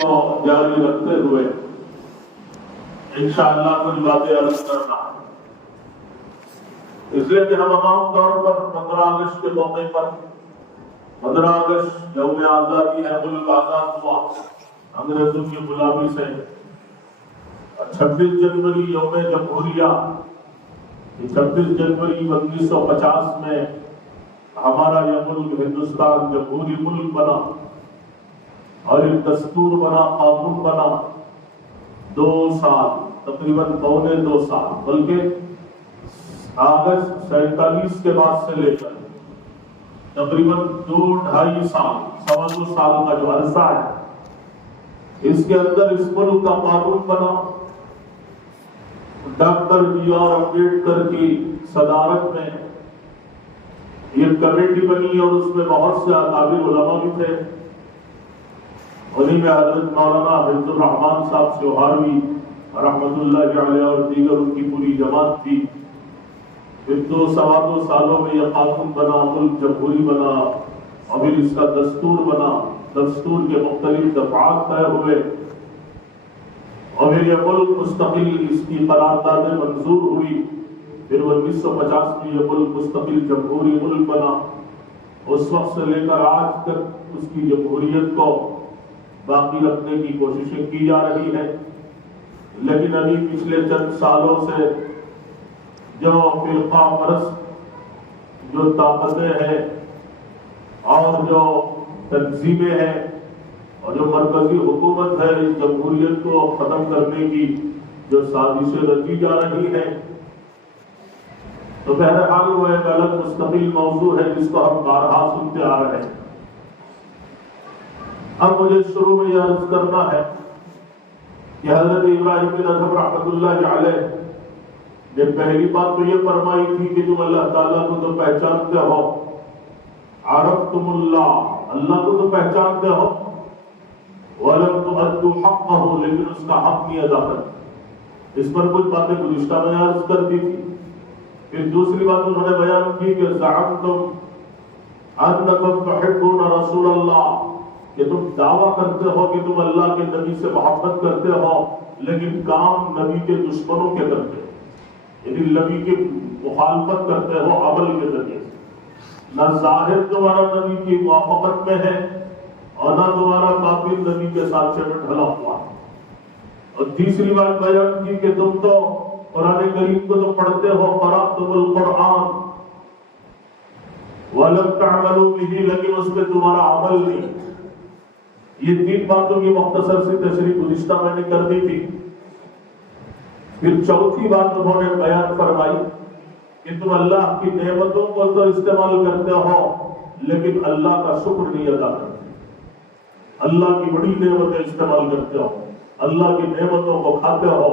کو جاری رکھتے ہوئے انشاءاللہ کچھ باتیں عرض کرنا ہے، اس لیے کہ ہم عام طور پر 15 اگست کے موقع پر 15 اگست یوم آزادی ہے، ملک آزاد ہوا انگریزوں کی غلامی سے، 26 جنوری یوم جمہوریہ، 26 جنوری 1950 میں ہمارا یہ ملک ہندوستان جمہوری ملک بنا اور ایک دستور بنا، قانون بنا۔ 2 سال تقریباً پونے 2 سال بلکہ اگست 47 کے بعد سے لے کر تقریباً 2-2.5 سال، 2.25 سال کا جو عرصہ ہے، اس کے اندر اس ملک کا قانون بنا۔ ڈاکٹر بی آر امبیڈکر کی صدارت میں یہ کمیٹی بنی اور اس میں بہت سے اکابر علماء بھی تھے، انہیں میں حضرت مولانا حفظ الرحمان صاحب سیوہاروی رحمۃ اللہ علیہ اور دیگر ان کی پوری جماعت تھی۔ پھر 2-2.25 سالوں میں یہ قانون بنا، ملک جمہوری بنا، اور پھر اس کا دستور بنا، دستور کے مختلف دفعات طے ہوئے، اور پھر یہ ملک مستقل، اس کی قراردادیں منظور ہوئی۔ پھر 1950 میں یہ ملک مستقل جمہوری ملک بنا۔ اس وقت سے لے کر آج تک اس کی جمہوریت کو باقی رکھنے کی کوششیں کی جا رہی ہیں، لیکن ابھی پچھلے چند سالوں سے جو فرقہ پرست جو طاقتیں ہیں اور جو تنظیمیں ہیں اور جو مرکزی حکومت ہے، اس جمہوریت کو ختم کرنے کی جو سازشیں رچی جا رہی ہیں، تو بہرحال وہ ایک الگ مستقل موضوع ہے جس کو ہم بارہا سنتے آ رہے ہیں۔ اب مجھے شروع میں یہ عرض کرنا ہے کہ حضرت ابراہیم بن ادھم رحمۃ اللہ علیہ نے پہلی بات تو یہ فرمائی تھی کہ تم اللہ تعالیٰ کو تو پہچانتے ہو، عرفتم اللہ، اللہ کو تو پہچانتے ہو، وَلَمْ تُؤَدُّوا حَقَّهُ، لیکن اس کا حق نہیں ادا کرتے۔ اس پر کچھ باتیں گزشتہ میں عرض کر دی تھی۔ پھر دوسری بات انہوں نے بیان کی کہ زعمتم انکم تحبون رسول اللہ، کہ تم دعویٰ کرتے ہو کہ تم اللہ کے نبی سے محبت کرتے ہو، لیکن کام نبی کے دشمنوں کے کرتے ہو، یعنی نبی کی مخالفت کرتے ہو عمل کے ذریعے سے۔ نہ ظاہر تمہارا نبی کی موافقت میں ہے اور نہ تمہارا باطن نبی کے ساتھ سے ڈھلا ہوا ہے۔ اور تیسری بات بیان کی کہ تم تو قرآن کریم کو تو پڑھتے ہو، قرأتم القرآن وَلَمْ تَعْمَلُوا بِهِ، لیکن اس میں تمہارا عمل نہیں۔ یہ 3 باتوں کی مختصر سی تشریح گزشتہ میں نے کر دی تھی۔ پھر چوتھی بات انہوں نے بیان فرمائی کہ تم اللہ کی نعمتوں کو تو استعمال کرتے ہو، لیکن اللہ کا شکر نہیں ادا کرتے۔ اللہ کی بڑی نعمتیں استعمال کرتے ہو، اللہ کی نعمتوں کو کھاتے ہو،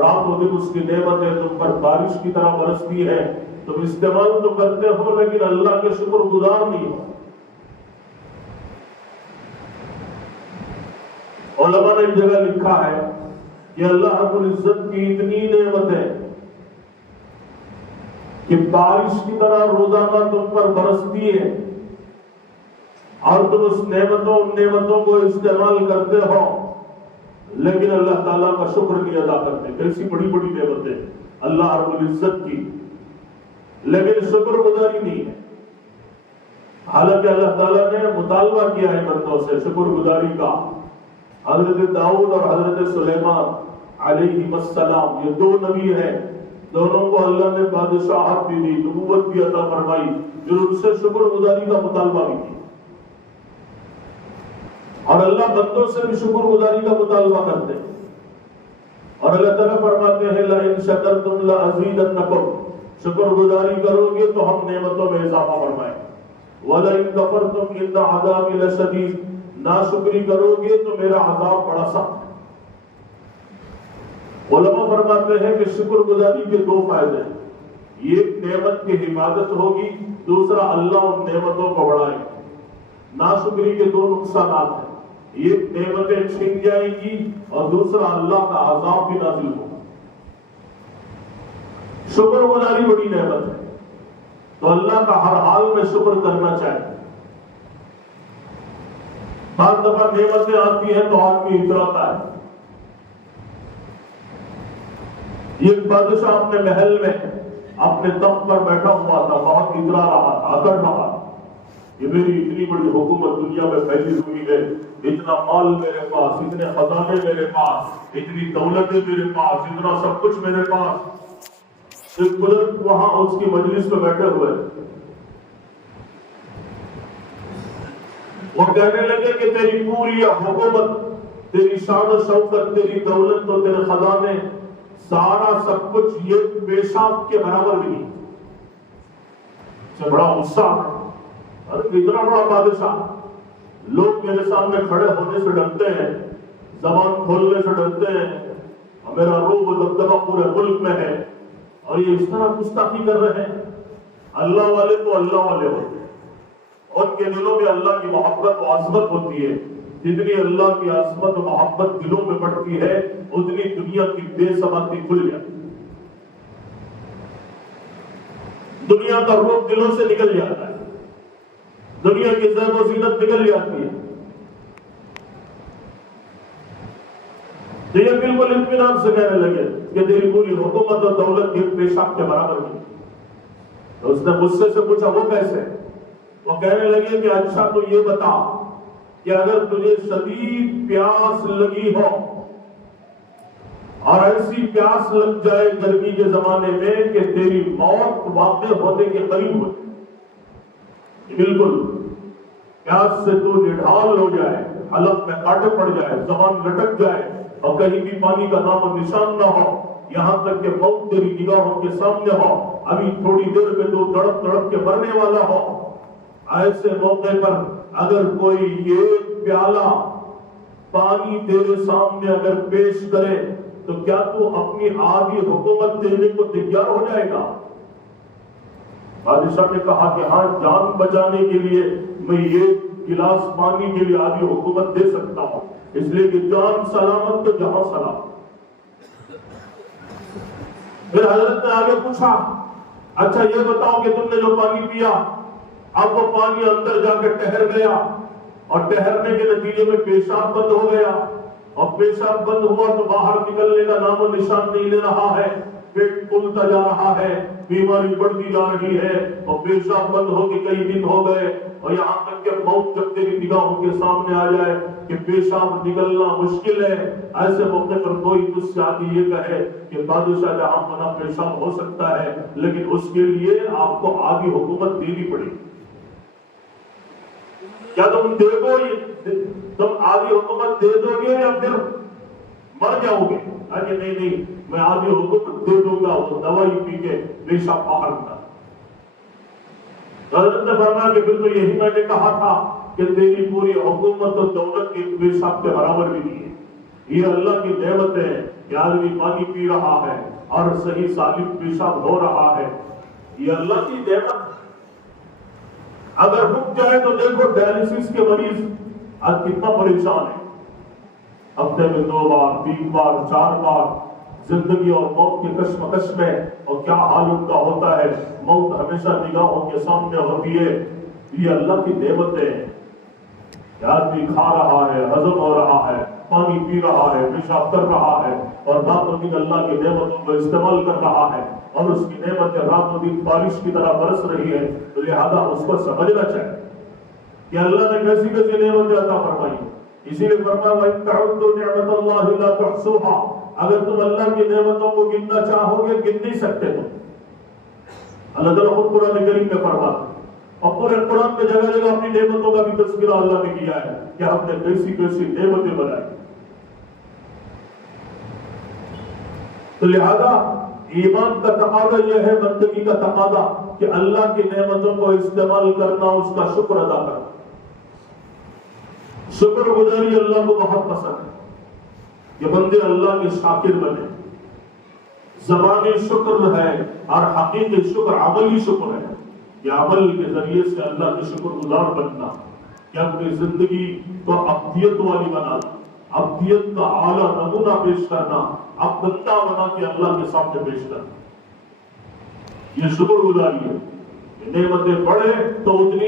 رات و دن اس کی نعمتیں تم پر بارش کی طرح برستی ہے، تم استعمال تو کرتے ہو لیکن اللہ کے شکر گزار نہیں ہو۔ علماء نے ایک جگہ لکھا ہے کہ اللہ رب العزت کی اتنی نعمت ہے کہ بارش کی طرح روزانہ تم پر برستی ہے اور تم اس نعمتوں کو استعمال کرتے ہو، لیکن اللہ تعالیٰ کا شکر نہیں ادا کرتے۔ کیسی بڑی بڑی نعمتیں اللہ رب العزت کی، لیکن شکر گزاری نہیں ہے۔ حالانکہ اللہ تعالیٰ نے مطالبہ کیا ہے بندوں سے شکر گزاری کا۔ حضرت داؤد اور حضرت سلیمان علیہ السلام، یہ 2 نبی ہیں، دونوں کو اللہ نے بادشاہت بھی دی، نبوت بھی عطا فرمائی، جو ان سے شکر گزاری کا مطالبہ بھی کیا۔ اور اللہ بندوں سے بھی شکر گزاری کا مطالبہ کرتے ہیں، اور اللہ تعالیٰ فرماتے ہیں لَإِن شَكَرْتُمْ لَأَزِيدَنَّكُمْ، شکر گزاری کرو گے تو ہم نعمتوں میں اضافہ فرمائیں، وَلَئِن كَفَرْتُمْ إِنَّ عَذَابِي لَشَدِيدٌ، ناشکری کرو گے تو میرا عذاب بڑا سخت ہے۔ علماء فرماتے ہیں کہ شکر گزاری کے 2 فائدے ہیں، ایک نعمت کی حفاظت ہوگی، دوسرا اللہ ان نعمتوں کو بڑھائے گا۔ ناشکری کے 2 نقصانات ہیں، ایک نعمتیں چھن جائیں گی اور دوسرا اللہ کا عذاب بھی نازل ہوگا۔ شکر گزاری بڑی نعمت ہے، تو اللہ کا ہر حال میں شکر کرنا چاہیے۔ بعض دفعہ نعمتیں آتی ہیں تو آدمی اتراتا ہے. ایک بادشاہ اپنے محل میں اپنے تخت پر بیٹھا ہوا تھا، بہت اترا رہا تھا، اکڑ رہا تھا کہ میری اتنی بڑی حکومت دنیا میں پھیلی ہوئی ہے، اتنا مال میرے پاس، اتنے خزانے میرے پاس، اتنی دولتیں میرے پاس، اتنا سب کچھ میرے پاس. ایک بزرگ وہاں اس کی مجلس میں بیٹھے ہوئے، وہ کہنے لگے کہ تیری پوری حکومت، تیری شان و شوکت، تیری دولت تو تیرے خزانے، سارا سب کچھ یہ پیشاب کے برابر بھی نہیں. سے بڑا غصہ، ارے اتنا بڑا بادشاہ، لوگ میرے سامنے کھڑے ہونے سے ڈرتے ہیں، زبان کھولنے سے ڈرتے ہیں، میرا روب و دبدبہ پورے ملک میں ہے، اور یہ اس طرح گستاخی کر رہے ہیں. اللہ والے تو اللہ والے ہوتے ہیں، ان کے دلوں میں اللہ کی محبت و عظمت ہوتی ہے. جتنی اللہ کی عظمت و محبت دلوں میں بڑھتی ہے، اتنی دنیا کی بے ثباتی کھل جاتی ہے، دنیا کا روپ دلوں سے نکل جاتا ہے، دنیا کی زیب و زینت نکل جاتی ہے. یہ بالکل اطمینان سے کہنے لگے کہ تیری پوری حکومت اور دولت ایک پیشاب کے برابر نہیں. تو اس نے غصے سے پوچھا وہ کیسے؟ وہ کہنے لگے کہ اچھا تو یہ بتا کہ اگر تجھے شدید پیاس لگی ہو، اور ایسی پیاس لگ جائے گرمی کے زمانے میں کہ تیری موت واقع ہونے کے قریب ہو، بالکل پیاس سے تو نڈھال ہو جائے، حلق میں کانٹے پڑ جائے، زبان لٹک جائے، اور کہیں بھی پانی کا نام و نشان نہ ہو، یہاں تک کہ موت تیری نگاہوں کے سامنے ہو، ابھی تھوڑی دیر میں تو تڑپ تڑپ کے مرنے والا ہو. ایسے موقع پر اگر کوئی ایک پیالہ پانی تیرے سامنے اگر پیش کرے تو کیا تو اپنی آدھی حکومت دینے کو تیار ہو جائے گا؟ بادشاہ نے کہا کہ ہاں، جان بچانے کے لیے میں یہ گلاس پانی کے لیے آدھی حکومت دے سکتا ہوں، اس لیے کہ جان سلامت تو جہاں سلامت. پھر حضرت نے آگے پوچھا اچھا یہ بتاؤ کہ تم نے جو پانی پیا، اب وہ پانی اندر جا کے ٹھہر گیا، اور ٹھہرنے کے نتیجے میں پیشاب بند ہو گیا، اور پیشاب بند ہوا تو باہر نکلنے کا نام و نشان نہیں لے رہا ہے، پیٹ پھولتا جا رہا ہے، بیماری بڑھتی جا رہی ہے، اور پیشاب بند ہو کے کئی دن ہو گئے، اور یہاں تک کہ موت جب تیری نگاہوں کے سامنے آ جائے کہ پیشاب نکلنا مشکل ہے. ایسے موقع پر کوئی تجھ سے آگے یہ کہے کہ بادشاہ جہاں منا پیشاب ہو سکتا ہے، لیکن اس کے لیے آپ کو آگے حکومت دینی پڑے گی. کیا تم دے گو، تم آدھی حکومت دے دو گے یا پھر مر جاؤ گے؟ اچھا نہیں، میں آدھی حکومت دے دوں گا، وہ دوائی پی کے پیشاب باہر نکلا. حضرت نے فرمایا کہ پھر تو یہی میں نے کہا تھا کہ تیری پوری حکومت اور دولت ایک پیشاب کے برابر بھی نہیں ہے. یہ اللہ کی نعمت ہے کہ آدمی پانی پی رہا ہے اور صحیح سالم پیشاب ہو رہا ہے، یہ اللہ کی نعمت ہے. اگر رک جائے تو دیکھو ڈائلسس کے مریض آج کتنا پریشان ہے، ہفتے میں 2 بار 3 بار 4 بار زندگی اور موت کے کشمکش میں، اور کیا حال ان کا ہوتا ہے، موت ہمیشہ نگاہوں کے سامنے ہوتی ہے. یہ اللہ کی نعمت ہے کہ آدمی کھا رہا ہے، ہضم ہو رہا ہے، پانی پی رہا ہے، پیشاب کر رہا ہے، اور رات و دن اللہ کی نعمتوں کو استعمال کر رہا ہے، اور اس کی نعمتیں رات و دن بارش کی طرح برس رہی ہے. تو لہذا اس کو سمجھنا چاہیے کہ اللہ نے کیسی کیسی نعمتیں عطا فرمائی. اسی لیے فرمایا وَإِن تَعُدُّوا نِعْمَتَ اللَّهِ لَا تُحْصُوهَا، اگر تم اللہ کی نعمتوں کو گننا چاہو گے گن نہیں سکتے تم. اللہ تعالیٰ خود قرآن کریم میں فرماتا ہے، اور پورے قرآن میں جگہ جگہ اپنی نعمتوں کا بھی تذکرہ اللہ نے کیا ہے کہ ہم نے کیسی کیسی نعمتیں بنائی. تو لہذا ایمان کا تقاضا یہ ہے، بندگی کا تقاضا کہ اللہ کی نعمتوں کو استعمال کرنا، اس کا شکر ادا کرنا. شکر گزاری اللہ کو بہت پسند ہے کہ بندے اللہ کے شاکر بنے. زبانی شکر ہے اور حقیقی شکر عملی شکر ہے، کہ عمل کے ذریعے سے اللہ کے شکر گزار بننا، کہ اپنی زندگی کو عبدیت والی بنانا، عبدیت کا اعلیٰ نمونہ پیش کرنا، اب بندہ بنا کے اللہ کے سامنے پیش کرنا. یہ شکر گزاری ہے. نعمتیں بڑھے تو اتنی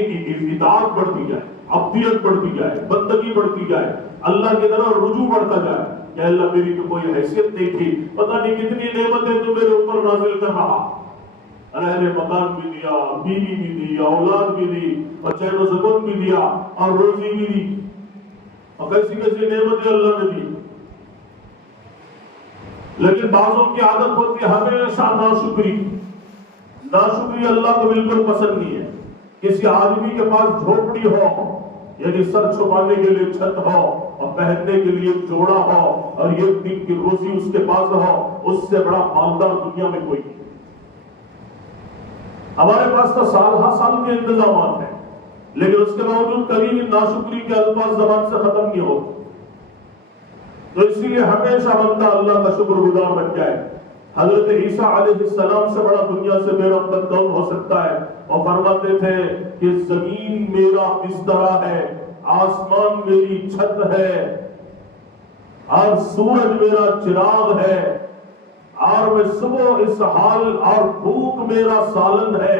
اطاعت بڑھتی جائے، عبدیت بڑھتی جائے، بندگی بڑھتی جائے، اللہ کی طرف رجوع بڑھتا جائے کہ اللہ میری تو کوئی حیثیت نہیں تھی، پتہ نہیں کتنی نعمتیں تو میرے اوپر نازل کر رہا، رہنے مکان بھی دیا، بیوی بھی دی، اولاد بھی دی، اور چین و سکون بھی دیا، اور روزی بھی دی، اور کیسی کیسی نعمتیں اللہ نے دی۔ لیکن بعضوں کی عادت ہوتی ہے ہمیشہ ناشکری۔ ناشکری اللہ کو بالکل پسند نہیں ہے۔ کسی آدمی کے پاس جھوپڑی ہو، یعنی سر چھپانے کے لیے چھت ہو اور پہننے کے لیے جوڑا ہو اور ایک دن کی روزی اس کے پاس ہو، اس سے بڑا مالدار دنیا میں کوئی نہیں۔ ہمارے پاس تو سال ہر سال کے انتظامات ہیں، لیکن اس کے باوجود کبھی بھی ناشکری کے الفاظ زبان سے ختم نہیں ہوتے۔ تو اسی لیے ہمیشہ بندہ اللہ کا شکر گزار بن جائے۔ حضرت عیسیٰ علیہ السلام سے بڑا دنیا سے میرا بند کون ہو سکتا ہے؟ اور فرماتے تھے کہ زمین میرا بستر ہے، آسمان میری چھت ہے، اور سورج میرا چراغ ہے، اور میں صبح اس حال اور بھوک میرا سالن ہے۔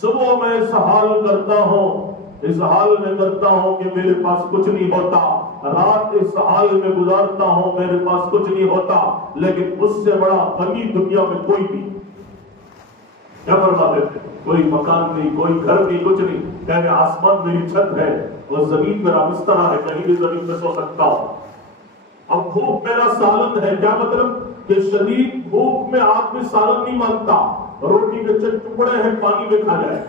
صبح میں اس حال کرتا ہوں، اس حال میں کرتا ہوں کہ میرے پاس کچھ نہیں ہوتا، رات اس حال میں گزارتا ہوں، میرے پاس کچھ نہیں ہوتا، لیکن اس سے بڑا غنی دنیا میں کوئی نہیں۔ کیا فرماتے تھے؟ کوئی مکان نہیں، کوئی گھر نہیں، کچھ نہیں، کہنے آسمان میری چھت ہے اور زمین میرا بستر ہے، کہیں بھی زمین میں سو سکتا ہوں، اب بھوک میرا سالن ہے۔ کیا مطلب؟ کہ شدید بھوک میں آدمی سالن نہیں مانگتا، روٹی کے چند ٹکڑے ہیں پانی میں کھا جائے،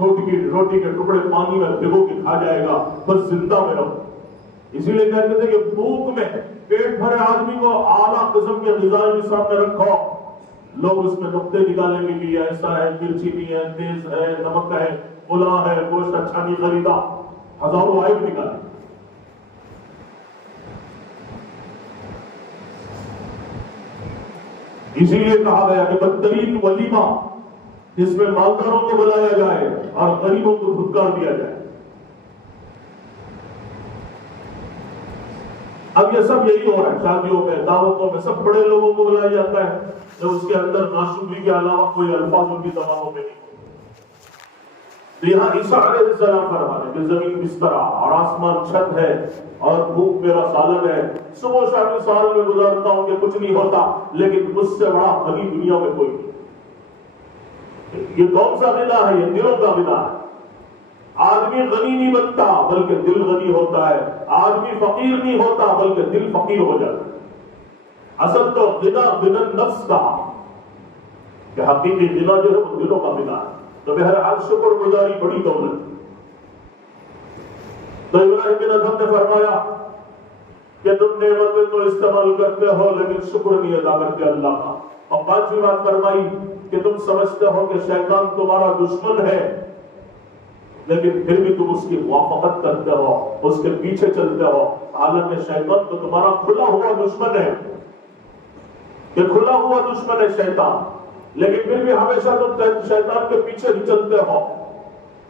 روٹی کے ٹکڑے پانی میں بھگو کے کھا جائے گا، بس زندہ میں رہو۔ اسی لیے کہتے تھے کہ بھوک میں پیٹ بھرے آدمی کو اعلیٰ قسم کے غذائیں بھی سامنے رکھو، لوگ اس میں نقطے نکالیں گے کہ ایسا ہے، مرچی نہیں ہے، تیز ہے، نمک ہے، پلا ہے، گوشت اچھا نہیں خریدا، ہزاروں عیب نکالیں۔ اسی لیے کہا گیا کہ بدترین ولیمہ جس میں مالداروں کو بلایا جائے اور غریبوں کو دھتکار دیا جائے۔ اب یہ سب یہی ہو رہا ہے، شادیوں میں، دعوتوں میں، سب بڑے لوگوں کو بلایا جاتا ہے جب اس کے اندر ناشکری کے علاوہ کوئی الفاظ ان کی زبانوں میں نہیں۔ تو یہاں عیسیٰ علیہ السلام فرماتے کہ زمین بستر اور آسمان چھت ہے اور بھوک میرا سالن ہے، صبح شام اس حال میں گزارتا ہوں کہ کچھ نہیں ہوتا، لیکن مجھ سے بڑا غنی دنیا میں کوئی نہیں۔ یہ کون سا غنا ہے؟ یہ دلوں کا غنا ہے۔ آدمی غنی نہیں بنتا بلکہ دل غنی ہوتا ہے، آدمی فقیر نہیں ہوتا بلکہ دل فقیر ہو جاتا ہے۔ اصل تو غنا غنا نفس کا، کہ حقیقی غنا جو ہے وہ دلوں کا غنا ہے۔ تو بہرحال شکر گزاری بڑی دولت۔ تو ابراہیم بن ادھم نے فرمایا کہ تم نعمتیں تو استعمال کرتے ہو لیکن شکر نہیں ادا کرتے اللہ کا۔ اور پانچویں بات فرمائی کہ تم سمجھتے ہو کہ شیطان تمہارا دشمن ہے، لیکن پھر بھی تم اس کی موافقت کرتے ہو، اس کے پیچھے چلتے ہو، حالانکہ شیطان تو تمہارا کھلا ہوا دشمن ہے، کہ کھلا ہوا دشمن ہے شیطان، لیکن پھر بھی ہمیشہ تم شیطان کے پیچھے ہی چلتے ہو،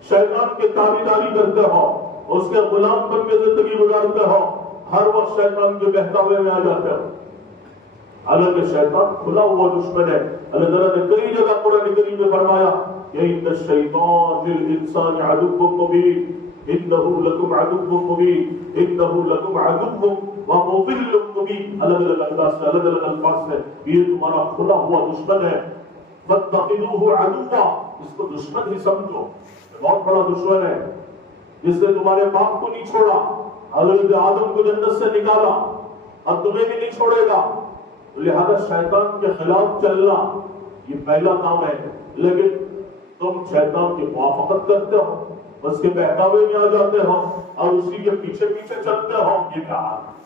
شیطان کی تابعداری کرتے ہو، اس کے غلام بن کے زندگی گزارتے ہو، ہر وقت شیطان کے بہکاوے میں آ جاتے ہو، حالانکہ شیطان کھلا ہوا دشمن ہے۔ اللہ تعالیٰ نے کئی جگہ قرآن کریم میں فرمایا کہ ان الشیطان للانسان عدو مبین انه لکم عدو مبین انه لکم عدو ومضل مبین۔ الگ الگ انداز سے، الگ الگ الفاظ سے، یہ تمہارا کھلا ہوا دشمن ہے، فاتخذوه عدوا، اس کو دشمن ہی سمجھو، بہت بڑا دشمن ہے جس نے تمہارے باپ کو نہیں چھوڑا، حضرت آدم کو جنت سے نکالا اور تمہیں بھی نہیں چھوڑے گا، لہذا شیطان کے خلاف چلنا یہ پہلا کام ہے، لیکن تم شیطان کی موافقت کرتے ہو، اس کے بہکاوے میں آ جاتے ہو اور اسی کے پیچھے پیچھے چلتے ہو، یہ کیا حال ہے؟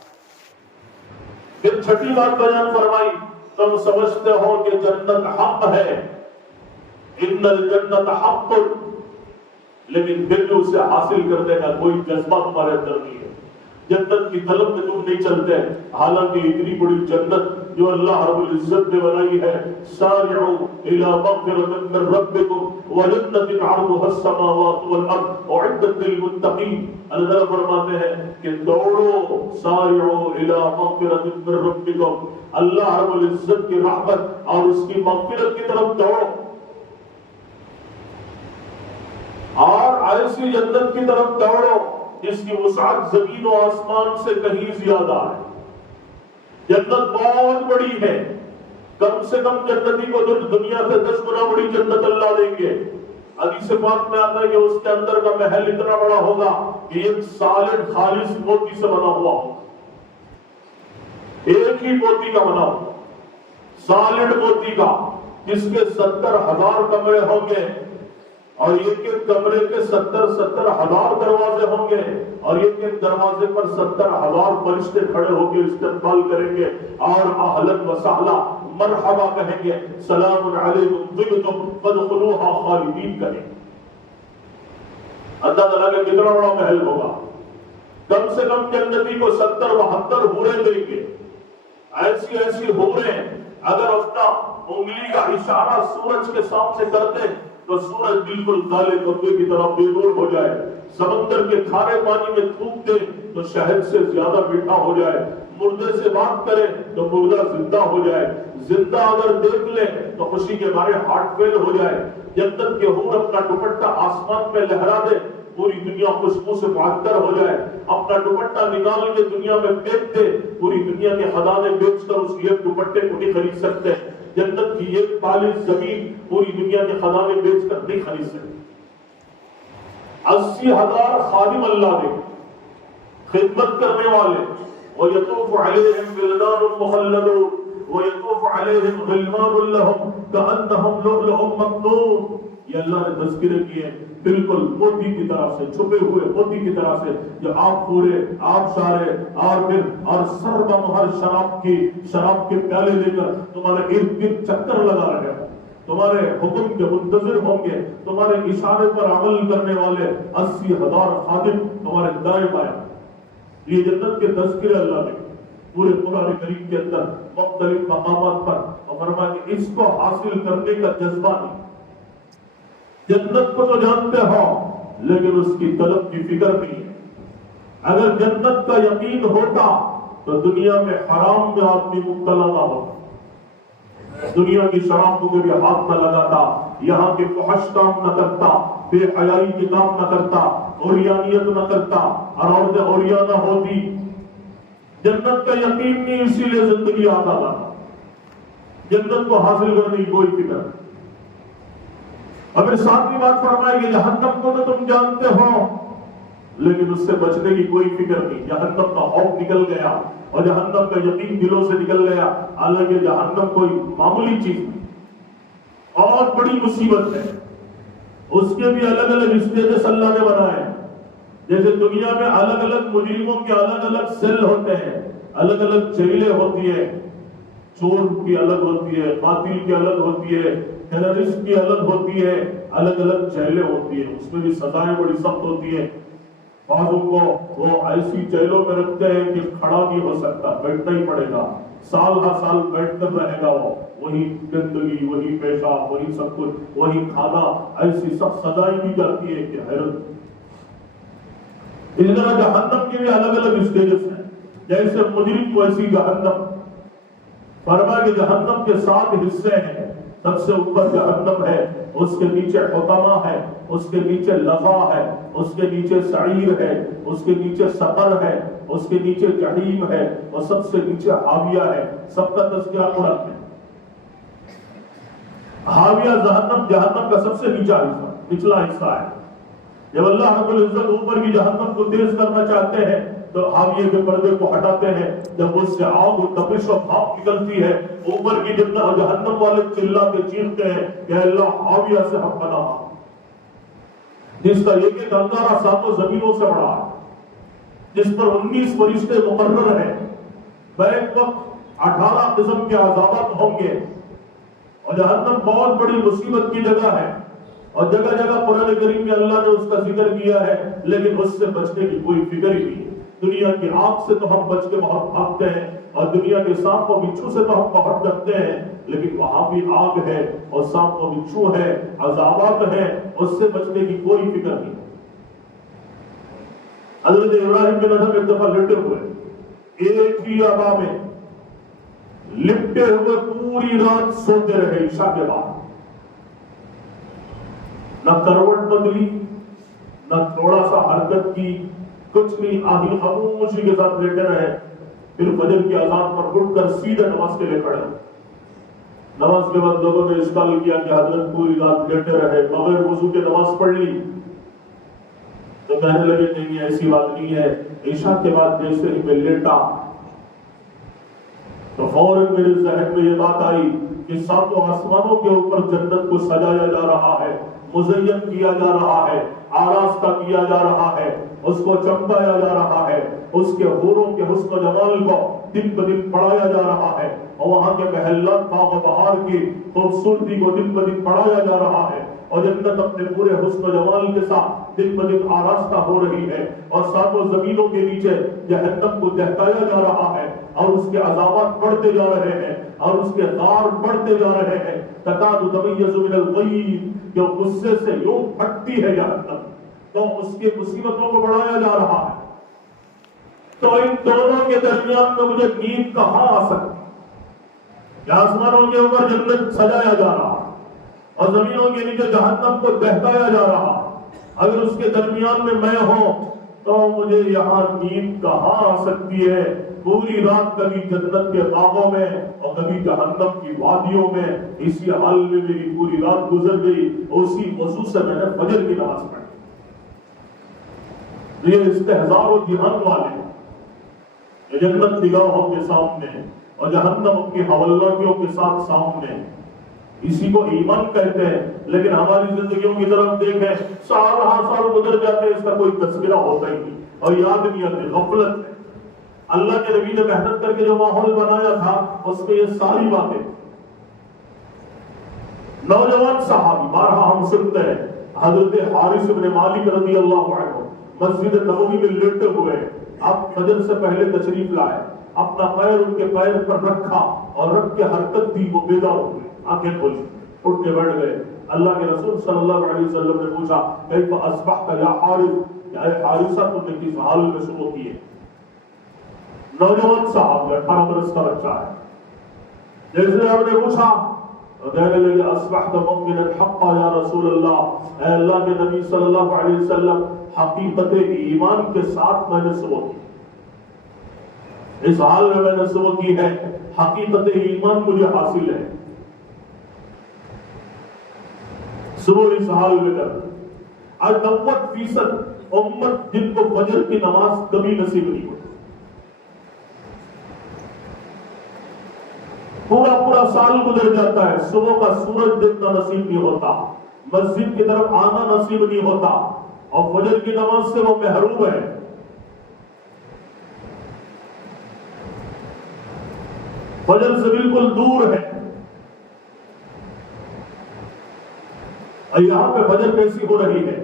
پھر چھٹی بات بیان فرمائی، تم سمجھتے ہو کہ جنت حق ہے، ان الجنت حق، لیکن پھر بھی اسے حاصل کرنے کا کوئی جذبہ تمہارے اندر نہیں ہے، جنت کی طلب میں تم نہیں چلتے، حالانکہ اتنی بڑی جنت جو اللہ رب العزت نے بنائی ہے، سارعوا الى مغفرۃ من ربکم وجنۃ عرضها السماوات والارض اعدت للمتقین۔ اللہ تعالیٰ فرماتے ہیں کہ دوڑو، سارعوا الى مغفرۃ من ربکم، اللہ رب العزت کی رحمت اور اس کی مغفرت کی طرف دوڑو۔ ایسی جنت کی طرف دوڑو جس کی وسعت زمین و آسمان سے کہیں زیادہ ہے. جنت بہت بڑی ہے. کم سے کم جنتی کو دنیا سے 10 گنا بڑی جنت اللہ دیں گے. حدیث پاک میں آتا ہے کہ اس کے اندر کا محل اتنا بڑا ہوگا کہ ایک سالڈ خالص موتی سے بنا ہوا ہوگا. ایک ہی موتی کا بنا ہوا سالڈ موتی کا، جس کے 70,000 کمرے ہوں گے اور ایک ایک کمرے کے 70,000 دروازے ہوں گے اور ایک ایک دروازے پر 70,000 فرشتے کھڑے ہو کے استقبال کریں گے اور اہلا وسہلا مرحبا کہیں گے، سلام علیکم طبتم فادخلوها خالدین کہیں گے. اللہ تعالیٰ کا کتنا بڑا محل ہوگا. کم سے کم جنتی کو 70-72 حوریں دیں گے. ایسی ایسی حوریں اگر اپنا انگلی کا اشارہ سورج کے سامنے کر دیں تو سورج بالکل کالے کپڑے کی طرح بے نور ہو جائے. سمندر کے کھارے پانی میں تھوک دے تو شہد سے زیادہ میٹھا ہو جائے. مردے سے بات کرے تو مردہ زندہ ہو جائے. زندہ اگر دیکھ لے تو خوشی کے مارے ہارٹ فیل ہو جائے. جنت کے حور اپنا دوپٹہ آسمان پہ لہرا دے پوری دنیا خوشبو سے معطر ہو جائے. اپنا دوپٹہ نکال کے دنیا میں پھینک دے پوری دنیا کے خزانے بیچ کر اس ایک دوپٹے کو نہیں خرید سکتے. جنت کی ایک پالش زمین پوری دنیا کے خزانے بیچ کر نہیں خرید سکتے. 80,000 خادم اللہ دے خدمت کرنے والے. وَيَطُوفُ عَلَيْهِمْ وِلْدَانٌ مُخَلَّدُونَ وَيَطُوفُ عَلَيْهِمْ غِلْمَانٌ لَهُمْ كَأَنَّهُمْ لُؤْلُؤٌ مَكْنُونٌ. یہ اللہ نے تذکرے کیے بالکل موتی کی طرح سے، چھپے ہوئے موتی کی طرح سے، جو آپ پورے آپ سارے اور پھر اور سر بمہر شراب کے پیالے لے کر تمہارے ارد گرد چکر لگا رہے ہیں. تمہارے حکم کے منتظر ہوں گے. تمہارے اشارے پر عمل کرنے والے 80,000 خادم تمہارے دائیں بائیں. یہ جنت کے تذکرے اللہ نے پورے قرآن کریم کے اندر مختلف مقامات پر اور فرمایا کہ اس کو حاصل کرنے کا جذبہ نہیں. جنت کو تو جانتے ہو لیکن اس کی طلب کی فکر نہیں ہے. اگر جنت کا یقین ہوتا تو دنیا میں حرام میں آدمی مبتلا نہ ہوتا. دنیا کی شراب کو کبھی ہاتھ نہ لگاتا، یہاں کے فحش کام نہ کرتا، بے حیائی کے کام نہ کرتا، عریانیت نہ کرتا اور عورتیں عریاں نہ ہوتی. جنت کا یقین نہیں، اسی لیے زندگی آتا تھا. جنت کو حاصل کرنے کی کوئی فکر نہیں. اور پھر ساتویں بات فرمائے کہ جہنم کو تو تم جانتے ہو لیکن اس سے بچنے کی کوئی فکر نہیں. جہنم کا خوف نکل گیا اور جہنم کا یقین دلوں سے نکل گیا. حالانکہ جہنم کوئی معمولی چیز نہیں، بہت بڑی مصیبت ہے. اس کے بھی الگ الگ اسٹیجز اللہ نے بنائے. جیسے دنیا میں الگ الگ مجرموں کے الگ الگ سیل ہوتے ہیں، الگ الگ جیلیں ہوتی ہیں. چور کی الگ ہوتی ہے، قاتل کی الگ ہوتی ہے، ٹیررسٹ کی الگ ہوتی ہے، الگ الگ جیلیں ہوتی ہیں. اس میں بھی سزائیں بڑی سخت ہوتی ہیں. بعضوں کو وہ ایسی جیلوں میں رکھتے ہیں کہ کھڑا نہیں ہو سکتا، بیٹھنا ہی پڑے گا. سال ہر سال بیٹھ کر رہے گا. وہ وہی گندگی، وہی پیشاب، وہی سب کچھ، وہی کھانا. ایسی سب سزائیں دی جاتی ہے کہ حیرت. اس طرح جہنم کے بھی الگ الگ اسٹیجز ہیں. جیسے مجرم کو ایسی جہنم. فرمایا کہ جہنم کے 7 حصے ہیں. سب سے اوپر جہنم ہے، اس کے نیچے حطمہ ہے، اس کے نیچے لظا ہے، اس کے نیچے سعیر ہے، اس کے نیچے سقر ہے، اس کے نیچے جحیم ہے اور سب سے نیچے حاویہ ہے. سب کا تذکرہ قرآن میں. حاویہ جہنم کا سب سے نچلا حصہ ہے. جب اللہ رب العزت اوپر کی جہنم کو تیز کرنا چاہتے ہیں تو حاویہ کے پردے کو ہٹاتے ہیں. جب اس سے آگ و تپش و بھاپ نکلتی ہے، اوپر کی جہنم والے چلاتے چیختے ہیں کہ اللہ حاویہ سے ہم پناہ مانگتے ہیں، جس کا ایک ایک انگارہ 7 زمینوں سے بڑا ہے، جس پر 19 فرشتے مقرر ہیں. بیک وقت 18 قسم کے عذابات ہوں گے. اور جہنم بہت بڑی مصیبت کی جگہ ہے اور جگہ جگہ قرآن کریم میں اللہ نے اس کا ذکر کیا ہے، لیکن اس سے بچنے کی کوئی فکر ہی نہیں. دنیا کی آگ سے تو ہم بچ کے بہت بھاگتے ہیں اور دنیا کے سانپ و بچھو سے تو ہم بہت ڈرتے ہیں، لیکن وہاں بھی آگ ہے اور سانپ و بچھو ہے، عذابات ہیں، اس سے بچنے کی کوئی فکر نہیں. حضرت ابراہیم بن ادھم ایک دفعہ لٹے ہوئے ایک ہی آبا میں لپٹے ہوئے پوری رات سوتے رہے. عشاء کے بعد نہ کروٹ بدلی، نہ تھوڑا سا حرکت کی، کچھ نہیں، آدھی خاموشی کے ساتھ لیٹے رہے. پھر فجر کی اذان پر اٹھ کر سیدھے نماز کے لیے کھڑے. نماز کے بعد لوگوں نے اشکال کیا کہ حضرت پوری رات لیٹے رہے، بغیر وضو کے نماز پڑھ لی. تو کہنے لگے نہیں ایسی بات نہیں ہے. عشاء کے بعد جیسے ہی میں لیٹا تو فوراً میرے ذہن میں یہ بات آئی کہ ساتوں آسمانوں کے اوپر جنت کو سجایا جا رہا ہے، مزین کیا جا رہا ہے، آراستہ کیا جا رہا ہے، اس کو چمکایا جا رہا ہے، اس کے حوروں کے حسن و جمال کو دن بدن بڑھایا جا رہا ہے، اور وہاں کے محلات باغ و بہار کی خوبصورتی کو دن بدن بڑھایا جا رہا ہے، اور جنت اپنے پورے حسن و جمال کے ساتھ دن بدن آراستہ ہو رہی ہے، اور ساتوں زمینوں کے نیچے جہنم کو دہکایا جا رہا ہے، اور اس کے عذابات بڑھتے جا رہے ہیں، اور اس کے غار بڑھتے جا رہے ہیں. تکاد تمیز من الغیظ، جو غصے سے یوں پھٹتی ہے جہنم، تو اس کی مصیبتوں کو بڑھایا جا رہا ہے. تو ان دونوں کے درمیان میں مجھے نیند کہاں آ سکتی؟ آسمانوں کے اوپر جنت سجایا جا رہا اور زمینوں کے نیچے جہنم کو دہکایا جا رہا. اگر اس کے درمیان میں ہوں تو مجھے یہاں نیند کہاں آ سکتی ہے؟ پوری رات کبھی جنت کے باغوں میں اور کبھی جہنم کی وادیوں میں، اسی حال میں میری پوری رات گزر گئی. اسی وضو سے میں نے فجر کی نماز پڑھی. یہ استہزاء و جہان والے جنت نگاہوں کے سامنے اور جہنم اپنی حوالاتیوں کے ساتھ سامنے. اسی کو ایمان کہتے ہیں. لیکن ہماری زندگیوں کی طرف دیکھیں، سال گزر جاتے ہیں، اس کا کوئی تذکرہ ہوتا ہی نہیں اور یاد نہیں آتے، غفلت ہے. اللہ کے نبی نے محنت کر کے جو ماحول بنایا تھا اس میں یہ ساری باتیں. نوجوان صحابی، بارہا ہم سنتے ہیں، حضرت حارث بن مالک رضی اللہ عنہ مسجد نبوی میں لیٹے ہوئے، آپ فجر سے پہلے تشریف لائے، اپنا پیر ان کے پیر پر رکھا اور رکھ کے حرکت دی، وہ بیدار ہوئے، آنکھیں کھولی، اٹھ کے بیٹھ گئے. اللہ کے رسول صلی اللہ علیہ وسلم نے پوچھا کیف اصبحت یا حارث، اے حارثہ تم نے کس حال میں صبح کی ہے؟ نوجوان صاحب 18 برس کا بچہ ہے. جیسے آپ نے پوچھا تو کہنے لگے اصبحت مؤمنا حقا یا رسول اللہ، اے اللہ کے نبی صلی اللہ علیہ وسلم، حقیقت ایمان کے ساتھ میں نے صبح کی. اس حال میں نے صبح کی ہے، حقیقت ایمان مجھے حاصل ہے. صبح اس حال میں کر آج 90% امت جن کو فجر کی نماز کبھی نصیب نہیں ہوتی، پورا سال گزر جاتا ہے، صبح کا سورج دیکھنا نصیب نہیں ہوتا، مسجد کی طرف آنا نصیب نہیں ہوتا، اور فجر کی نماز سے وہ محروم ہے. فجر سے بالکل دور ہے. اور یہاں پہ فجر کیسی ہو رہی ہے؟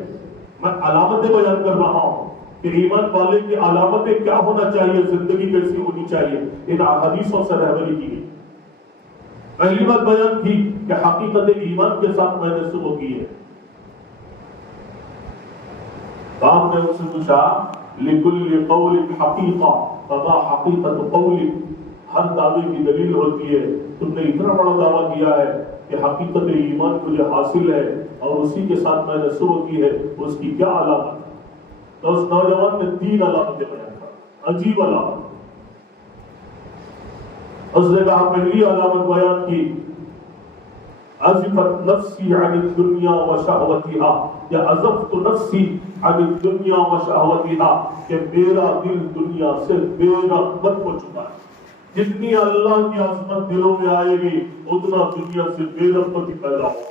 میں علامتیں بیان کر رہا ہوں کہ ایمان والے کی علامتیں کیا ہونا چاہیے، زندگی کیسی ہونی چاہیے. ان حدیثوں سے رہبری کی گئی. پہلی بات بیان کی کہ حقیقت ایمان کے ساتھ میں نے صبح کی ہے. آپ نے اس سے پوچھا لِكُلِّ قَوْلٍ حَقِيقَةٌ فَمَا حَقِيقَةُ قَوْلِكَ، ہر دعوے کی دلیل ہوتی ہے. تم نے اتنا بڑا دعویٰ کیا ہے کہ حقیقت ایمان مجھے حاصل ہے اور اسی کے ساتھ میں نے صبح کی ہے، اس کی کیا علامت؟ تو اس نوجوان نے 3 علامتیں بیان کر، عجیب علامت. اس نے کہا پہلی علامت بیان کی عزفت نفسی عن الدنیا وشہوتها، یا عزفت نفسی عن الدنیا وشہوتها، کہ میرا دل دنیا سے بے رغبت ہو چکا ہے. جتنی اللہ کی عظمت دلوں میں آئے گی اتنا دنیا سے بے رغبتی پیدا ہو.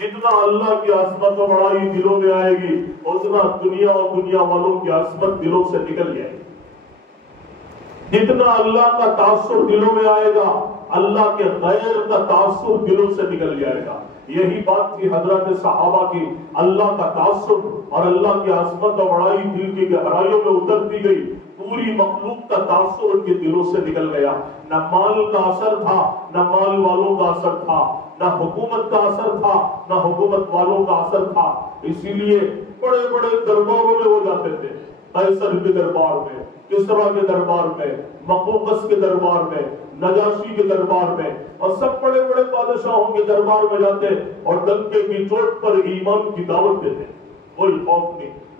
جتنا اللہ کی عظمت و بڑائی دلوں میں آئے گی اتنا دنیا اور دنیا والوں کی عظمت دلوں سے نکل جائے گی. جتنا اللہ کا تاثر دلوں میں آئے گا اللہ کے غیر کا تاثر دلوں سے نکل جائے گا. یہی بات تھی حضرت صحابہ کی. اللہ کا تاثر اور اللہ کی عظمت و بڑائی دل کی گہرائیوں میں اترتی گئی. پوری مخلوق کا تاثر ان کے دلوں سے نکل گیا. نہ مال کا اثر تھا، نہ مال والوں کا اثر تھا، نہ حکومت کا اثر تھا، نہ حکومت والوں کا اثر تھا. اسی لیے بڑے بڑے درباروں میں وہ جاتے تھے، قیصر کے دربار میں، کسرا کے دربار میں، مقوقس کے دربار میں، نجاشی کے دربار میں، اور سب بڑے بڑے بادشاہوں کے دربار میں جاتے اور ڈنکے کی چوٹ پر ایمان کی دعوت دیتے. کوئی خوف نہیں.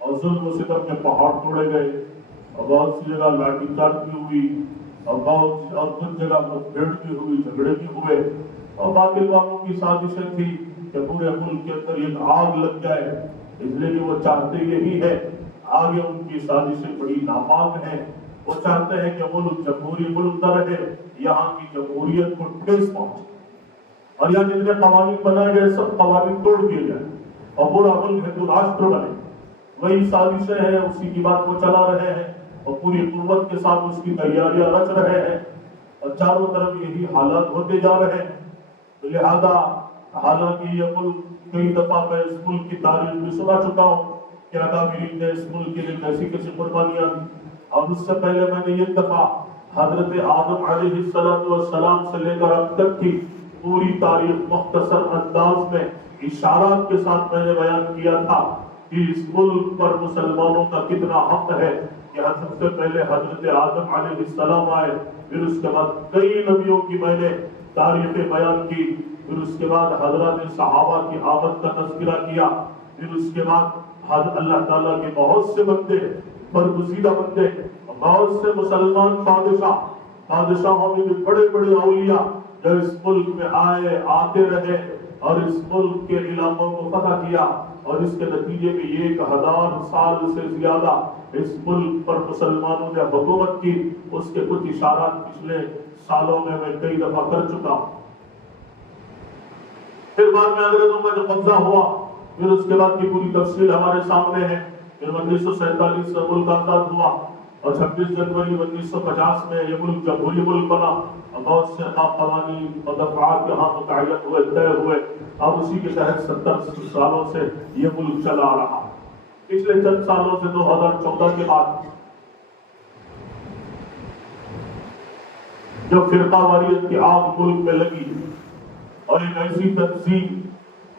اور ظلم و ستم کے پہاڑ توڑے گئے اور بہت سی جگہ لاٹھی چارج بھی ہوئی اور کچھ جگہ بھیڑ بھی ہوئی، جھگڑے بھی ہوئے اور باطل والوں کی سازشیں تھی کہ پورے ملک کے اندر ایک آگ لگ جائے، اس لیے کہ وہ چاہتے یہی ہے، آگے ان کی سازشیں بڑی ناپاک ہیں، وہ چاہتے ہیں کہ ملک جمہوری ملک نہ رہے، یہاں کی جمہوریت کو ٹھیس پہنچے اور یہاں جتنے قوانین بنائے گئے سب قوانین توڑ دیے جائیں اور پورا ملک ہندو راشٹر بنے۔ وہی سازشیں ہیں، اسی کی بات کو چلا رہے ہیں اور پوری قوت کے ساتھ اس کی تیاریاں رچ رہے ہیں اور چاروں طرف یہی حالات ہوتے جا رہے ہیں۔ لہذا حالانکہ یہ ملک کئی دفعہ میں اس ملک کی تاریخ میں سنا چکا ہوں کہ اکابرین نے اس ملک کے لیے کیسی کیسی قربانیاں دی، اور اس سے پہلے میں نے ایک دفعہ حضرت آدم علیہ السلام سے لے کر اب تک کی پوری تاریخ مختصر انداز میں اشارات کے ساتھ میں نے بیان کیا تھا کہ اس ملک پر مسلمانوں کا کتنا حق ہے کہ سب سے پہلے حضرت آدم علیہ السلام آئے، پھر اس کے بعد کئی نبیوں کی میں نے تاریخ بیان کی، پھر اس کے بعد حضرات صحابہ کی آمد کا تذکرہ کیا، پھر اس کے بعد اللہ تعالیٰ کے بہت سے بندے، برگزیدہ بندے، بہت سے مسلمان بادشاہوں میں بھی بڑے بڑے اولیاء جو اس ملک میں آئے، آتے رہے اور اس ملک کے علاقوں کو فتح کیا، اور اس کے نتیجے میں 1000 سال سے زیادہ اس ملک پر مسلمانوں نے حکومت کی۔ اس کے کچھ اشارات پچھلے سالوں میں کئی دفعہ کر چکا ہوں۔ پھر بعد میں انگریزوں کا جو قبضہ ہوا، پھر اس کے بعد کی پوری تفصیل ہمارے سامنے ہے۔ پھر 1947 سے ملک آزاد ہوا اور 26 جنوری 1950 میں یہ ملک جمہوری ملک بنا اور بہت سے قوانین اور دفعات یہاں متعین ہوئے، طے ہوئے، اور اسی کے تحت 70 سالوں سے یہ ملک چلا آ رہا۔ پچھلے چند سالوں سے 2014 کے بعد جو فرقہ واریت کی آگ ملک میں لگی اور ایک ایسی تنظیم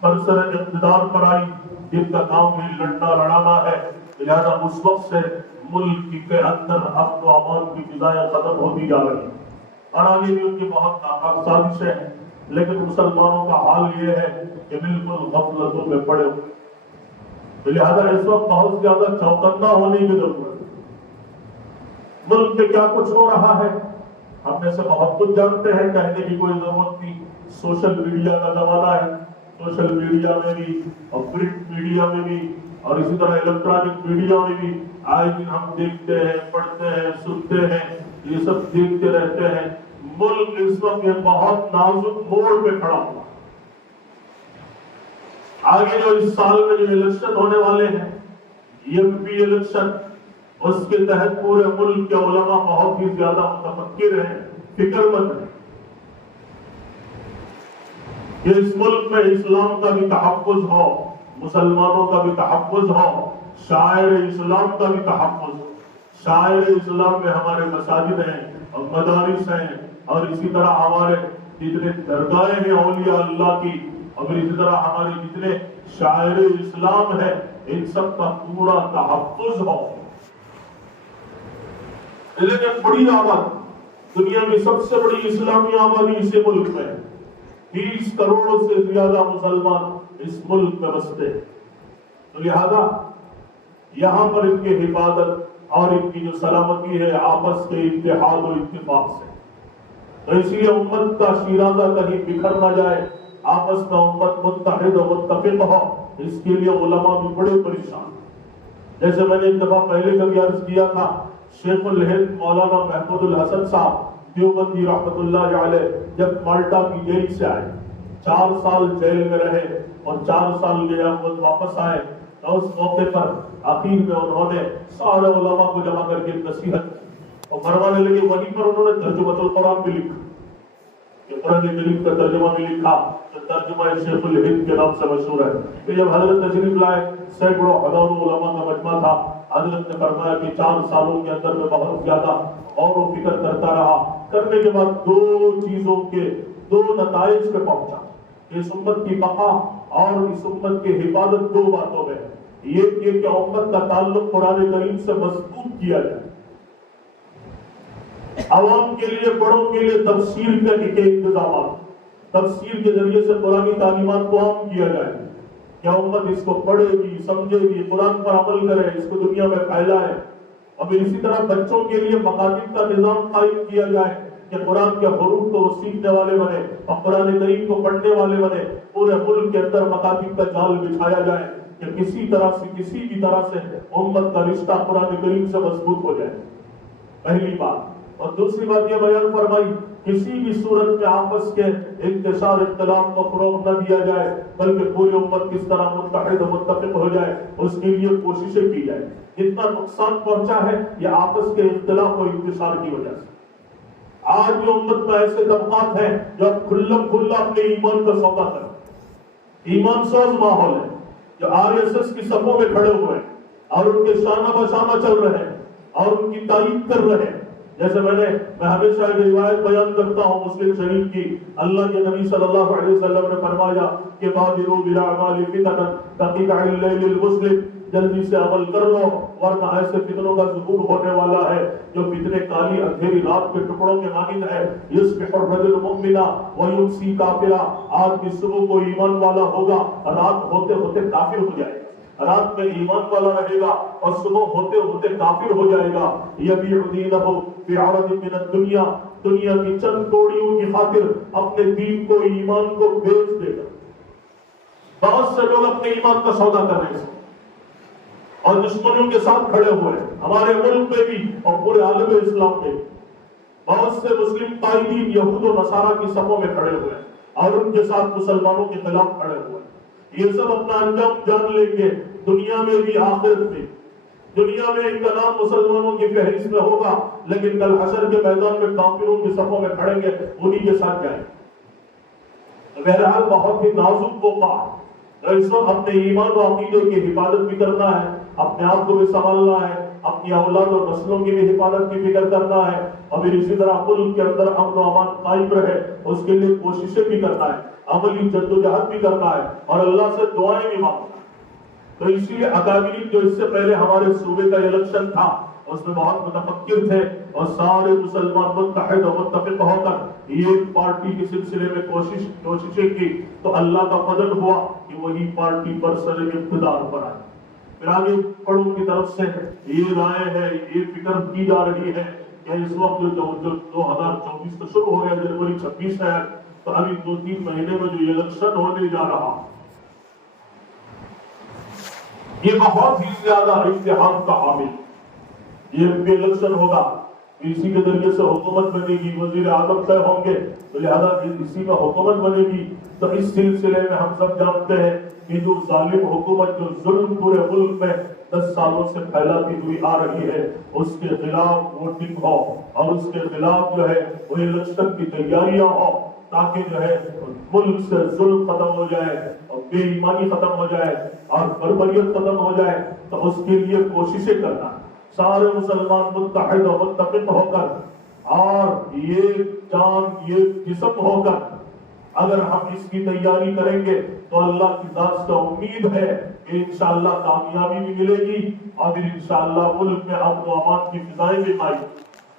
برسر اقتدار پر آئی جن کا کام بھی لڑنا لڑانا ہے، لہذا اس وقت سے ملک کے اندر امن و امان کی فضائیں ختم ہوتی جا رہی اور آگے بھی ان کی بہت ناکام سازشیں ہیں، لیکن مسلمانوں کا حال یہ ہے کہ بالکل غفلتوں میں پڑے ہوئے، لہذا اس وقت بہت زیادہ چوکنا ہونے کی ضرورت ہے۔ ملک میں کیا کچھ ہو رہا ہے ہم میں سے بہت کچھ جانتے ہیں، کہنے کی کوئی ضرورت نہیں۔ سوشل میڈیا کا زمانہ ہے، سوشل میڈیا میں بھی اور پرنٹ میڈیا میں بھی اور اسی طرح الیکٹرانک میڈیا میں بھی آئے دن ہم دیکھتے ہیں، پڑھتے ہیں، سنتے ہیں، یہ سب دیکھتے رہتے ہیں۔ ملک اس وقت یہ بہت نازک موڑ پہ کھڑا ہوا۔ آگے جو اس سال میں جو الیکشن ہونے والے ہیں، ایم پی الیکشن، اس کے تحت پورے ملک کے علماء بہت ہی زیادہ متفکر ہیں، فکر مند ہیں کہ اس ملک میں اسلام کا بھی تحفظ ہو، مسلمانوں کا بھی تحفظ ہو، شاعر اسلام کا بھی تحفظ ہو۔ شاعر اسلام میں ہمارے مساجد ہیں اور مدارس ہیں اور اسی طرح ہمارے جتنے درگاہیں ہیں اولیاء اللہ کی، اور اسی طرح ہمارے جتنے شاعر اسلام ہیں، ان سب کا پورا تحفظ ہو۔ لیکن بڑی آباد، دنیا کی سب سے بڑی اسلامی آبادی اسی ملک میں ہے، 30 کروڑ سے زیادہ مسلمان اس ملک میں بستے ہیں، تو لہذا یہاں پر ان کی حفاظت اور ان کی جو سلامتی ہے آپس کے اتحاد و اتفاق سے، تو اس لیے امت کا شیرازہ کہیں بکھر نہ جائے، آپس میں امت متحد و متفق ہو، اس کے لیے علماء بھی بڑے پریشان۔ جیسے میں نے ایک دفعہ پہلے کبھی عرض کیا تھا، شیخ الہند مولانا محمود الحسن صاحب دیوبندی رحمت اللہ علیہ جب مالٹا کی جیل سے آئے، 4 سال جیل میں رہے اور 4 سال گیا واپس آئے، تو اس موقع پر آخر میں انہوں نے سارے علماء کو جمع کر کے نصیحت کی اور فرمانے لگے، وہیں پر انہوں نے ترجمۃ القرآن بھی لکھا، کہ قرآن کریم کا ترجمہ بھی لکھا، تو ترجمہ شیخ الہند کے نام سے مشہور ہے۔ کہ جب حضرت تشریف لائے، سینکڑوں ہزاروں علماء کا مجمع تھا، حضرت نے فرمایا کہ 4 سالوں کے اندر میں بہت زیادہ غور و فکر کرتا رہا، کرنے کے بعد 2 چیزوں کے 2 نتائج پہ پہنچا۔ اس امت کی بقا اور اس امت کی حفاظت 2 باتوں میں ہے، یہ کہ امت کا تعلق قرآن کریم سے مضبوط کیا جائے، عوام کے لیے، بڑوں کے لیے تفسیر کے انتظامات، تفسیر کے ذریعے سے قرآنی تعلیمات کو عام کیا جائے، کیا امت اس کو پڑھے گی، سمجھے گی، قرآن پر عمل کرے، اس کو دنیا میں پھیلائے؟ اور پھر اسی طرح بچوں کے لیے مکاتب کا نظام قائم کیا جائے کہ قرآن کے حروف کو سیکھنے والے بنے اور قرآن کریم کو پڑھنے والے بنے. پورے ملک کے اندر مکاتب کا جال بچھایا جائے کہ کسی طرح سے، کسی بھی طرح سے امت کا رشتہ قرآن کریم سے مضبوط ہو جائے. پہلی بات. اور دوسری بات یہ بیان فرمائی، کسی بھی صورت میں آپس کے انتشار اختلاف کو فروغ نہ دیا جائے، بلکہ پوری امت کس طرح متحد و متفق ہو جائے اس کے لیے کوششیں کی جائے. اتنا نقصان پہنچا ہے یہ آپس کے اختلاف و انتشار کی وجہ سے. آج بھی امت میں ایسے طبقات ہیں جو کھلم کھلا اپنے ایمان کا سودا کرتے ہیں. ایمان سوز ماحول ہے جو RSS کی صفوں میں کھڑے ہوئے ہیں اور ان کے شانہ بشانہ چل رہے ہیں اور ان کی تائید کر رہے ہیں. جیسے میں ہمیشہ ایک روایت بیان کرتا ہوں مسلم شریف کی. اللہ کے نبی صلی اللہ علیہ وسلم نے فرمایا کہ بادروا بالاعمال فتنا کقطع الليل المسلم، جلدی سے عمل کر لو ورنہ ایسے فتنوں کا ظہور ہونے والا ہے جو فتنے کالی اندھیری رات کے ٹکڑوں کے مانند ہے. یصبح الرجل مؤمنا ویمسی کافرا، آدمی صبح کو ایمان والا ہوگا، رات ہوتے ہوتے کافر ہو جائے گا. رات میں ایمان والا رہے گا اور صبح ہوتے ہوتے کافر ہو جائے گا. یبیع دینہ بعرض من الدنیا، دنیا کی چند کوڑیوں کی خاطر اپنے دین کو، ایمان کو بیچ دے گا. بہت سے لوگ اپنے ایمان کا سودا کر رہے ہیں اور دشمنوں کے ساتھ کھڑے ہوئے ہیں. ہمارے ملک میں بھی اور پورے عالم اسلام میں بہت سے مسلم قائدین یہود و نصارہ کی صفوں میں کھڑے ہوئے ہیں اور ان کے ساتھ مسلمانوں کے خلاف کھڑے ہوئے ہیں. یہ سب اپنا انجام جان لیں گے دنیا میں بھی آخرت میں. دنیا میں ان کا نام مسلمانوں کی فہرست میں ہوگا لیکن کل حشر کے میدان میں کافروں کی صفوں میں کھڑیں گے، انہی کے ساتھ جائیں. بہرحال بہت ہی نازک موقع ہے. اس وقت اپنے ایمان و عقیدے کی حفاظت بھی کرنا ہے، اپنے آپ کو بھی سنبھالنا ہے، اپنی اولاد اور نسلوں کی بھی حفاظت کی فکر کرنا ہے اور پھر اسی طرح ملک کے اندر امن و امان قائم رہے اس کے لیے کوششیں بھی کرنا ہے، عملی جدوجہد بھی کرنا ہے اور اللہ سے دعائیں بھی مانگنا ہے. تو اسی لیے اکابرین جو اس سے پہلے ہمارے صوبے کا الیکشن تھا اس میں بہت متفکر تھے اور سارے مسلمان متحد و متفق ہو کر ایک پارٹی کے سلسلے میں کوششیں کی تو اللہ کا فضل ہوا کہ وہی پارٹی برسر اقتدار پر آئی. پھر آگے بڑوں کی طرف سے یہ رائے ہے، یہ فکر کی جا رہی ہے کہ اس وقت جو 2024 تو شروع ہو گیا، جنوری 26 ہے، تو ابھی 2-3 مہینے میں جو الیکشن ہونے جا رہا یہ بہت ہی زیادہ امتحان کا حامل. یہ الیکشن ہوگا، اسی کے ذریعے سے حکومت بنے گی، وزیر اعظم طے ہوں گے، تو لہذا اسی میں حکومت بنے گی. تو اس سلسلے میں ہم سب جانتے ہیں کہ جو ظالم حکومت جو ظلم پورے ملک میں 10 سالوں سے پھیلاتی ہوئی آ رہی ہے اس کے خلاف ووٹنگ ہو اور اس کے خلاف جو ہے وہ الیکشن کی تیاریاں ہو تاکہ جو ہے ملک سے ظلم ختم ہو جائے اور بے ایمانی ختم ہو جائے اور بربریت ختم ہو جائے. تو اس کے لیے کوششیں کرنا، سارے مسلمان متحد و متفق ہو کر اور یہ جان یہ جسم ہو کر اگر ہم اس کی تیاری کریں گے تو اللہ کی ذات سے امید ہے کہ انشاءاللہ کامیابی بھی ملے گی اور پھر انشاءاللہ ملک میں امن و امان کی فضائیں بھی آئی.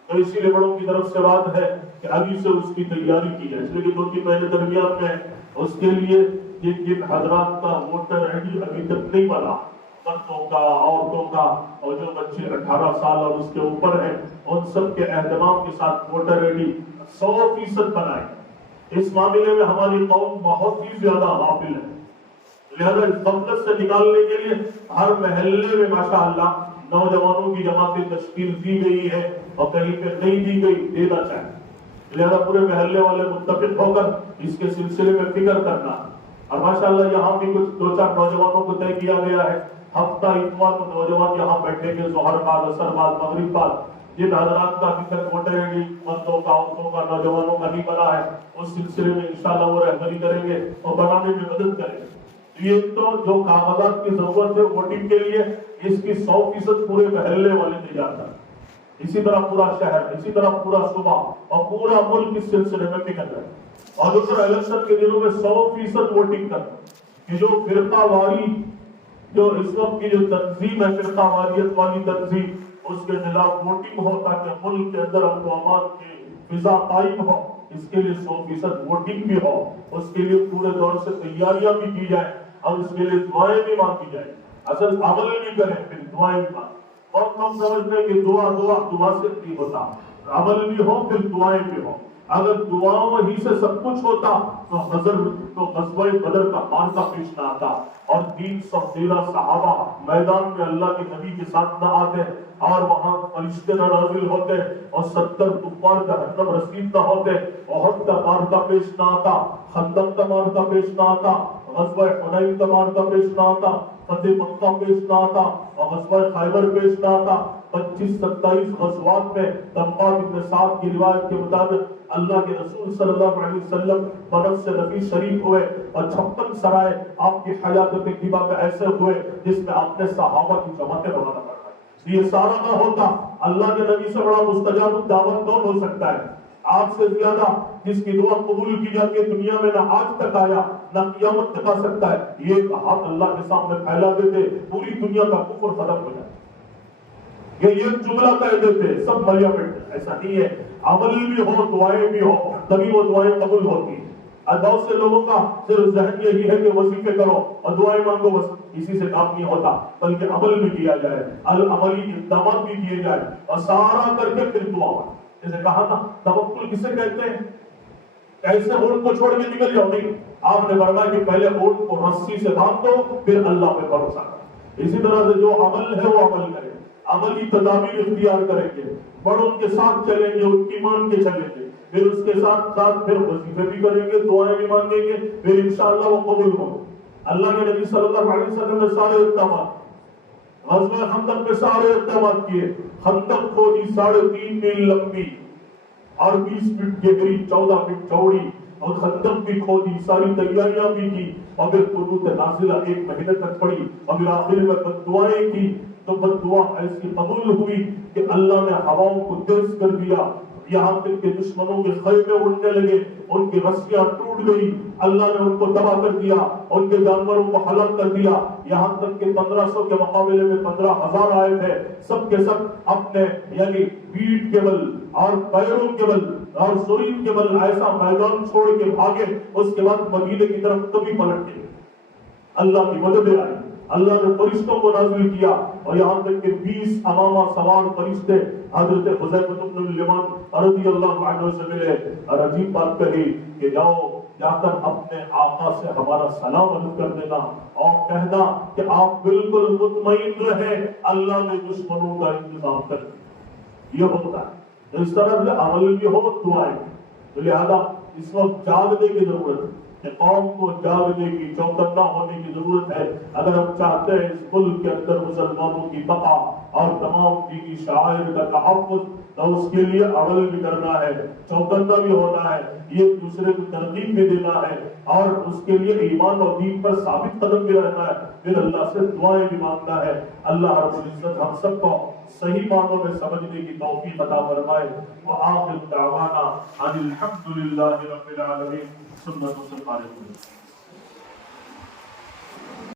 تو اسی لیے بڑوں کی طرف سے بات ہے کہ ابھی سے اس کی تیاری کی جائے. اس لیے 2-3 مہینے درمیان میں اس کے لیے جن حضرات کا ووٹر آئی ڈی ابھی تک نہیں بنا، مردوں کا، عورتوں کا اور جو بچے 18 سال اور اس کے اوپر ہیں ان سب کے اہتمام کے ساتھ ووٹر آئی ڈی 100% بنائے. اس معاملے میں ہماری قوم بہت ہی زیادہ غافل ہے. لہذا اس غفلت سے نکالنے کے لیے ہر محلے میں ماشاءاللہ نوجوانوں کی جماعتیں تشکیل دی گئی ہے اور کہیں پہ نہیں دی گئی، دینا چاہیے. لہذا پورے محلے والے متفق ہو کر اس کے سلسلے میں فکر کرنا. اور ماشاءاللہ یہاں بھی کچھ 2-4 نوجوانوں کو طے کیا گیا ہے، ہفتہ اتوار کو نوجوان یہاں بیٹھیں گے، ظہر بعد، عصر بعد، مغرب بعد. جن حضرات کا ابھی تک ووٹر آئی ڈی مردوں کا، عورتوں کا، نوجوانوں کا نہیں بنا ہے اس سلسلے میں انشاءاللہ وہ رہبری کریں گے اور بنانے میں مدد کریں گے. یہ تو جو کاغذات کی ضرورت ہے ووٹنگ کے لیے اس کی 100% پورے محلے والے تیار کریں. اسی طرح پورا شہر، اسی طرح پورا صوبہ اور پورا ملک اس سلسلے میں فکر کرے. اور دوسرا الیکشن کے دنوں میں 100% ووٹنگ کرنا کہ جو فرقہ واری جو اس وقت کی جو تنظیم ہے، فرقہ واریت والی تنظیم، اس کے خلاف ووٹنگ ہو تاکہ ملک کے اندر امن و امان کی فضا قائم ہو. اس کے لیے 100% ووٹنگ بھی ہو، اس کے لیے پورے دور سے تیاریاں بھی کی جائیں اور اس کے لیے دعائیں بھی مانگی جائیں، اصل عمل بھی کریں پھر دعائیں بھی مانگیں۔ بہت لوگ سمجھتے ہیں کہ دعا سے نہیں ہوتا، عمل بھی ہو پھر دعائیں بھی ہو۔ اگر دعاؤں ہی سے سب کچھ ہوتا تو غزوہ بدر کا معرکہ پیش نہ آتا، اور 313 صحابہ میدان میں اللہ کے نبی کے ساتھ نہ آتے، اور وہاں فرشتے نہ نازل ہوتے، اور 70 کفار جہنم رسید نہ ہوتے، احد کا معرکہ پیش نہ آتا، خندق کا معرکہ پیش نہ آتا، غزوہ حنین کا معرکہ پیش نہ آتا، فتح مکہ پیش نہ آتا، اور غزوہ خیبر پیش نہ آتا۔ 25-27 غزوات میں طبقات ابن سعد کی روایت کے مطابق اللہ کے رسول صلی اللہ علیہ وسلم برف سے نبی شریف ہوئے، اور 56 سرائے آپ کی حیات طیبہ میں ایسے ہوئے جس میں آپ نے صحابہ کی جماعتیں روانہ کروائی۔ یہ سارا نہ ہوتا، اللہ کے نبی سے بڑا مستجاب الدعوت کون ہو سکتا ہے؟ آپ سے زیادہ جس کی دعا قبول کی جاتی ہے دنیا میں نہ آج تک آیا نہ قیامت تک آ سکتا ہے۔ یہ ہاتھ اللہ کے سامنے پھیلا دیتے پوری دنیا کا کفر ختم ہو جائے، یہ جملہ کہہ دیتے سب مریا بیٹھے۔ ایسا نہیں ہے، عمل بھی ہو دعائیں بھی ہو تبھی وہ دعائیں قبول ہوتی ہیں۔ بہت سے لوگوں کا صرف ذہن یہی ہے کہ وظیفے کرو اور دعائیں مانگو، بس اسی سے کام نہیں ہوتا، بلکہ عمل بھی کیا جائے، عملی اقدامات بھی کیے جائے، اور سارا کر کے پھر دعا مانگو۔ جیسے کہا نا توکل کسے کہتے ہیں؟ ایسے اونٹ کو چھوڑ کے نکل جاؤ نہیں، آپ نے فرمایا کہ پہلے اونٹ کو رسی سے باندھ دو پھر اللہ پہ بھروسہ کرو۔ اسی طرح سے جو عمل ہے وہ عمل کرے، عملی تدابیر اختیار کریں گے، بڑوں کے ساتھ چلیں گے، ان کی مان کے چلیں گے، پھر اس کے ساتھ ساتھ پھر وظیفے بھی کریں گے، دعائیں بھی مانگیں گے، پھر انشاءاللہ وہ قبول ہوں۔ اللہ کے نبی صلی اللہ علیہ وسلم نے سارے اقدامات، غزوہ خندق میں سارے اقدامات کیے، خندق کھودی 3.5 میل لمبی اور 20 فٹ گہری 14 فٹ چوڑی، اور خندق بھی کھودی، ساری تیاریاں بھی کی، اور پھر قنوت نازلہ 1 مہینے تک پڑی، اور پھر آخر میں بددعائیں کی، تو بددعا ایسی قبول ہوئی کہ اللہ نے ہواؤں کو تیز کر دیا، یہاں تک کہ دشمنوں کے خیمے اڑنے لگے، ان کی رسیاں ٹوٹ گئی، اللہ نے ان کو تباہ کر دیا، ان کے جانوروں کو ہلاک کر دیا، یہاں تک کہ 1500 کے مقابلے میں 15,000 آئے تھے، سب کے سب اپنے یعنی پیٹھ کے بل اور پیروں کے بل اور سرین کے بل ایسا میدان چھوڑ کے بھاگے، اس کے بعد مدینے کی طرف کبھی پلٹ گئے۔ اللہ کی مدد آئی، اللہ نے فرشتوں کو نازل کیا، اور یہاں تک کہ 20 امامہ سوار فرشتے حضرت حذیفہ بن الیمان رضی اللہ عنہ سے ملے، اور عجیب بات کہی کہ جا کر اپنے آقا سے ہمارا سلام عرض کر دینا، اور کہنا کہ آپ بالکل مطمئن رہیں، اللہ نے دشمنوں کا انتظام کر دیا۔ یہ ہوتا ہے، اس طرح سے عمل بھی ہو دعائیں بھی۔ تو لہذا اس وقت جاگنے کی ضرورت ہے کہ قوم کو جاگنے کی، چوکنا ہونے کی ضرورت ہے۔ اگر ہم چاہتے ہیں اس ملک کے اندر مسلمانوں کی بقا اور تمام دینی شعائر کا تحفظ، تو اس کے لیے عمل بھی کرنا ہے، چوکنا بھی ہونا ہے، ایک دوسرے کو ترغیب بھی دینا ہے، اور اس کے لیے ایمان اور دین پر ثابت قدم بھی رہنا ہے، پھر اللہ سے دعائیں بھی مانگنا ہے۔ اللہ رب العزت ہم سب کو صحیح معنوں میں سمجھنے کی توفیق عطا فرمائے۔ وآخر دعوانا ان الحمد للہ رب العالمین۔ سنت و سنت